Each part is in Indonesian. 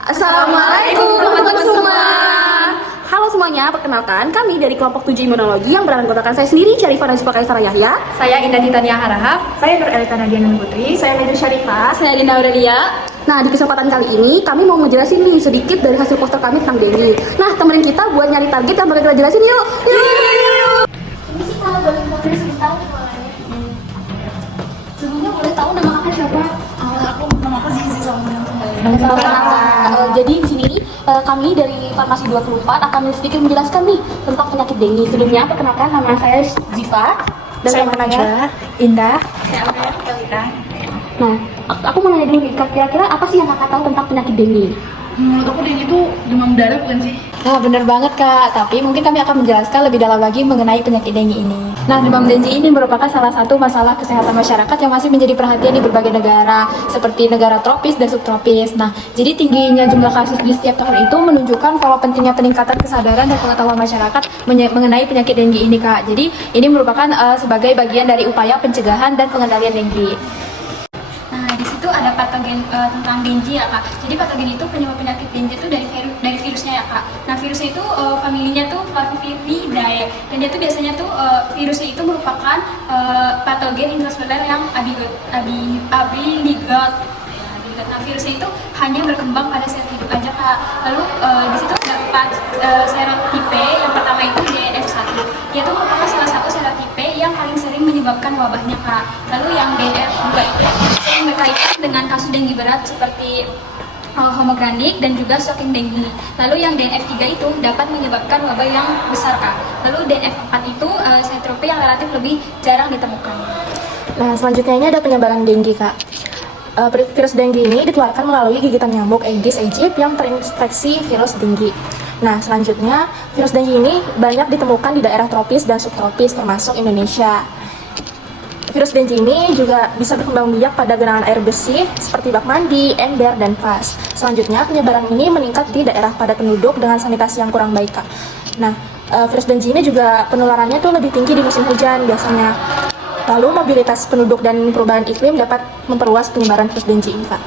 Assalamualaikum teman-teman semua. Halo semuanya, perkenalkan kami dari kelompok 7 Imunologi yang beranggotakan saya sendiri, Syarifah Nazifah Kaisara Yahya. Saya Indah Titania Harahap. Saya Nur Elita Nadiana Putri. Saya Medu Syarifah. Saya Dinda Aurelia. Nah, di kesempatan kali ini kami mau ngejelasin nih sedikit dari hasil poster kami tentang dengue. Nah, temenin kita buat nyari target yang bakal kita jelasin yuk. Ini sih kalau boleh kasih tahu sebelumnya boleh tahu nama kakak siapa? Nama aku Zizi sama Jadi di sini kami dari Farmasi 24 akan sedikit menjelaskan nih tentang penyakit dengue. Sebelumnya perkenalkan nama saya Ziva dan Saya teman Naja, Indah. Saya Elita. Nah, aku mau nanya dulu nih, kira-kira apa sih yang kakak tahu tentang penyakit dengue? Menurut aku dengue itu demam berdarah bukan sih? Nah, benar banget Kak. Tapi mungkin kami akan menjelaskan lebih dalam lagi mengenai penyakit dengue ini. Nah, demam dengue ini merupakan salah satu masalah kesehatan masyarakat yang masih menjadi perhatian di berbagai negara, seperti negara tropis dan subtropis. Nah, jadi tingginya jumlah kasus di setiap tahun itu menunjukkan kalau pentingnya peningkatan kesadaran dan pengetahuan masyarakat mengenai penyakit dengue ini, Kak. Jadi, ini merupakan sebagai bagian dari upaya pencegahan dan pengendalian dengue. Nah, di situ ada patogen tentang dengue ya kak. Jadi patogen itu penyebab penyakit dengue itu dari virusnya ya kak. Nah, virusnya itu familinya tuh Flaviviridae dan dia tuh biasanya tuh virusnya itu merupakan patogen intraseluler yang abiligot. Nah, virusnya itu hanya berkembang pada sel hidup aja kak. Lalu di situ terdapat serotipe yang pertama itu DNF1. Dia itu merupakan salah satu serotipe yang paling sering menyebabkan wabahnya kak. Lalu yang DNF2 itu sering berkaitan dengan kasus dengue berat seperti homogranik dan juga shocking dengue. Lalu yang DNF3 itu dapat menyebabkan wabah yang besar kak. Lalu DNF4 itu serotipe yang relatif lebih jarang ditemukan. Nah, selanjutnya ini ada penyebaran dengue, Kak. Virus dengue ini ditularkan melalui gigitan nyamuk Aedes aegypti yang terinfeksi virus dengue. Nah, selanjutnya virus dengue ini banyak ditemukan di daerah tropis dan subtropis termasuk Indonesia. Virus dengue ini juga bisa berkembang biak pada genangan air bersih seperti bak mandi, ember, dan vas. Selanjutnya, penyebaran ini meningkat di daerah padat penduduk dengan sanitasi yang kurang baik, Kak. Nah, virus dengue ini juga penularannya tuh lebih tinggi di musim hujan biasanya. Lalu mobilitas penduduk dan perubahan iklim dapat memperluas penyebaran virus dengue ini, Kak.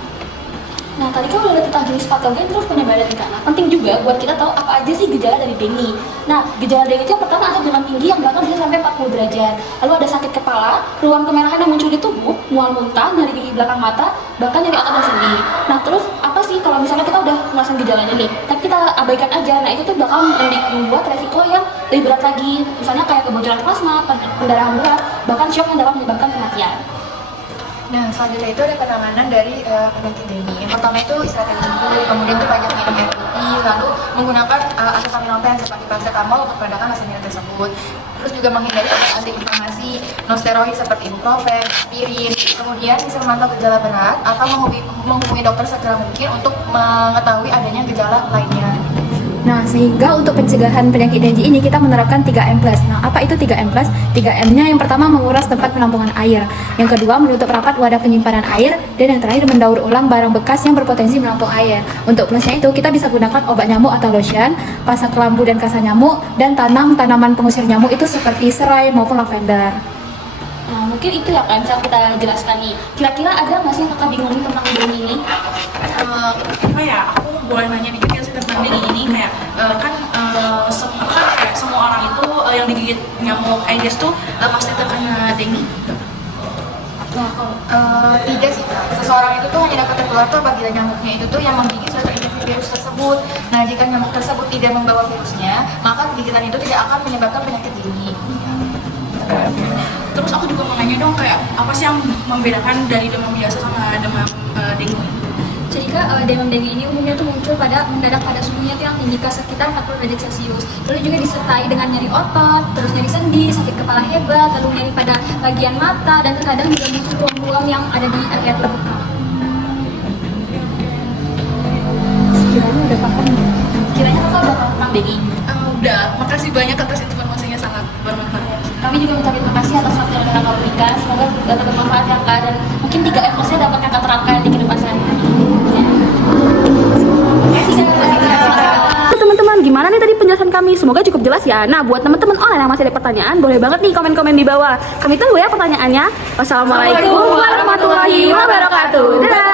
Nah, tadi kan udah tentang jenis patogen terus penyebaran kak. Nah, penting juga buat kita tahu apa aja sih gejala dari dengue. Nah, gejala dengue itu yang pertama ada demam tinggi yang bahkan bisa sampai 40 derajat. Lalu ada sakit kepala, ruam kemerahan yang muncul di tubuh, mual muntah, nyeri di belakang mata, bahkan nyeri otot dan sendi. Nah, terus apa sih kalau misalnya kita udah merasakan gejalanya nih, tapi kita abaikan aja. Nah, itu tuh bakal membuat resiko yang lebih berat lagi. Misalnya kayak kebocoran plasma, pendarahan berat, bahkan shock yang dapat menyebabkan kematian. Nah, selanjutnya itu ada penanganan dari penyakit dengue. Yang pertama itu istirahat yang cukup, kemudian itu banyak minum air putih, lalu menggunakan acetaminophen seperti paracetamol untuk meredakan rasa nyeri tersebut. Terus juga menghindari obat antiinflamasi non steroid seperti ibuprofen, aspirin. Kemudian bisa memantau gejala berat atau menghubungi dokter segera mungkin untuk mengetahui adanya gejala lainnya. Nah, sehingga untuk pencegahan penyakit dengue ini kita menerapkan 3M+. Nah, apa itu 3M+? 3M-nya yang pertama menguras tempat penampungan air, yang kedua menutup rapat wadah penyimpanan air, dan yang terakhir mendaur ulang barang bekas yang berpotensi menampung air. Untuk plusnya itu kita bisa gunakan obat nyamuk atau lotion, pasak kelambu dan kasa nyamuk, dan tanam tanaman pengusir nyamuk itu seperti serai maupun lavender. Nah, mungkin itu ya kan bisa kita jelaskan nih. Kira-kira ada nggak sih yang kakak bingung tentang dengue ini? Apa ya? Aku boleh nanya dikit ya sih tentang dengue ini kayak kayak semua orang itu yang digigit nyamuk Aedes tuh pasti terkena dengue. Nah, tidak sih kak. Seseorang itu tuh hanya dapat tertular tuh apabila nyamuknya itu tuh yang menggigit sudah terinfeksi virus tersebut. Nah, jika nyamuk tersebut tidak membawa virusnya, maka gigitan itu tidak akan menyebabkan penyakit dengue. Terus aku juga mau nanya dong kayak apa sih yang membedakan dari demam biasa sama demam dengue? Jadi kak, demam dengue ini umumnya tuh muncul mendadak pada suhunya tuh yang tinggi sekitar 40 derajat Celcius. Lalu juga disertai dengan nyeri otot, terus nyeri sendi, sakit kepala hebat, lalu nyeri pada bagian mata, dan terkadang juga muncul ruam-ruam yang ada di area tubuh kak. Sekiranya udah paham. Kiranya kakak udah paham tentang dengue? Udah, makasih banyak atas informasinya, sangat bermanfaat. Kami juga mengucapkan terima kasih atas waktu yang kakak berikan. Semoga dapat bermanfaat ya kak, dan mungkin 3M+-nya dapat kakak terapkan di kehidupan sehari-hari. Teman-teman, gimana nih tadi penjelasan kami? Semoga cukup jelas ya. Nah, buat teman-teman online yang masih ada pertanyaan, boleh banget nih komen-komen di bawah. Kami tunggu ya pertanyaannya. Wassalamualaikum warahmatullahi wabarakatuh. Dadah.